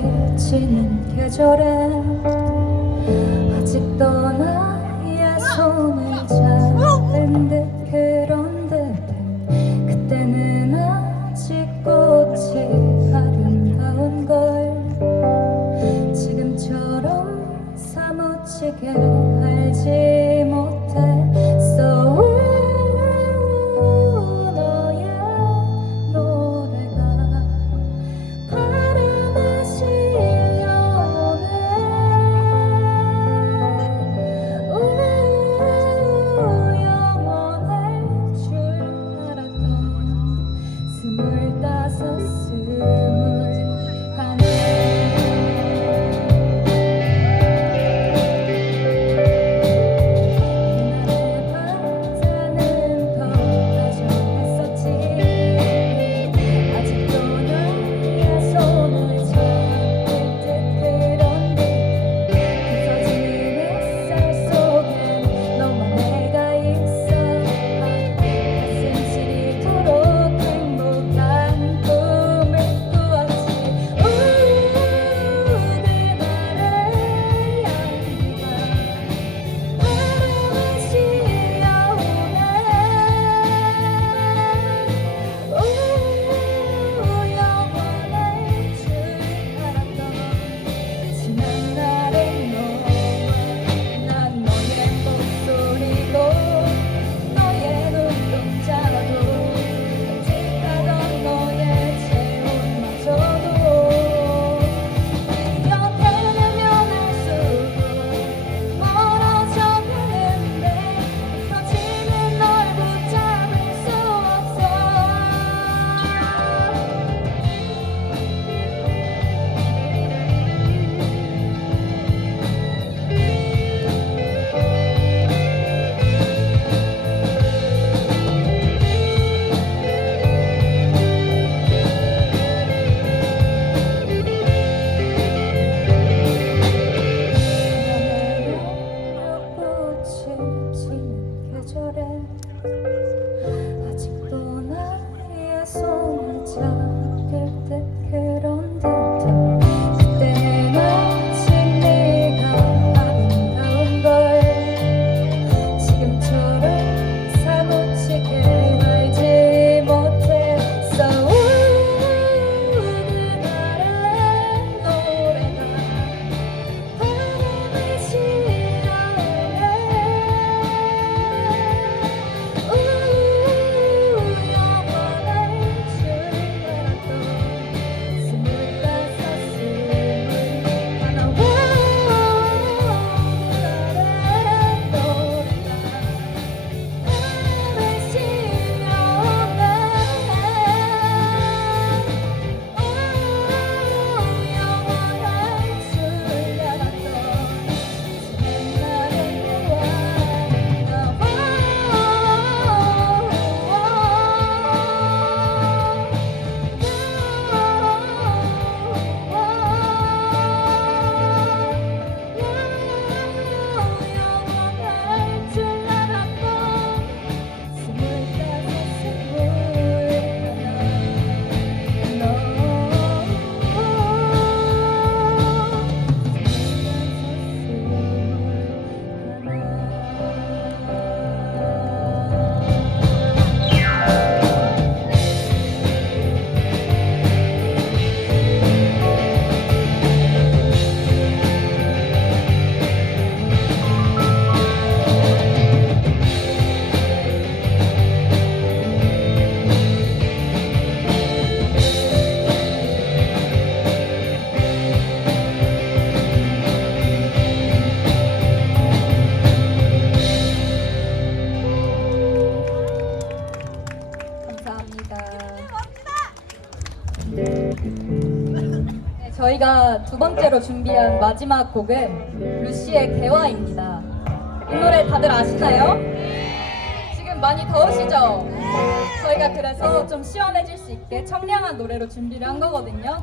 지치는 계절에 아직도 나의 손을 잡은 듯 그런 듯 그때는 아직 꽃이 아름다운 걸 지금처럼 사무치게 네, 저희가 두 번째로 준비한 마지막 곡은 루시의 개화입니다. 이 노래 다들 아시나요? 지금 많이 더우시죠? 저희가 그래서 좀 시원해질 수 있게 청량한 노래로 준비를 한 거거든요.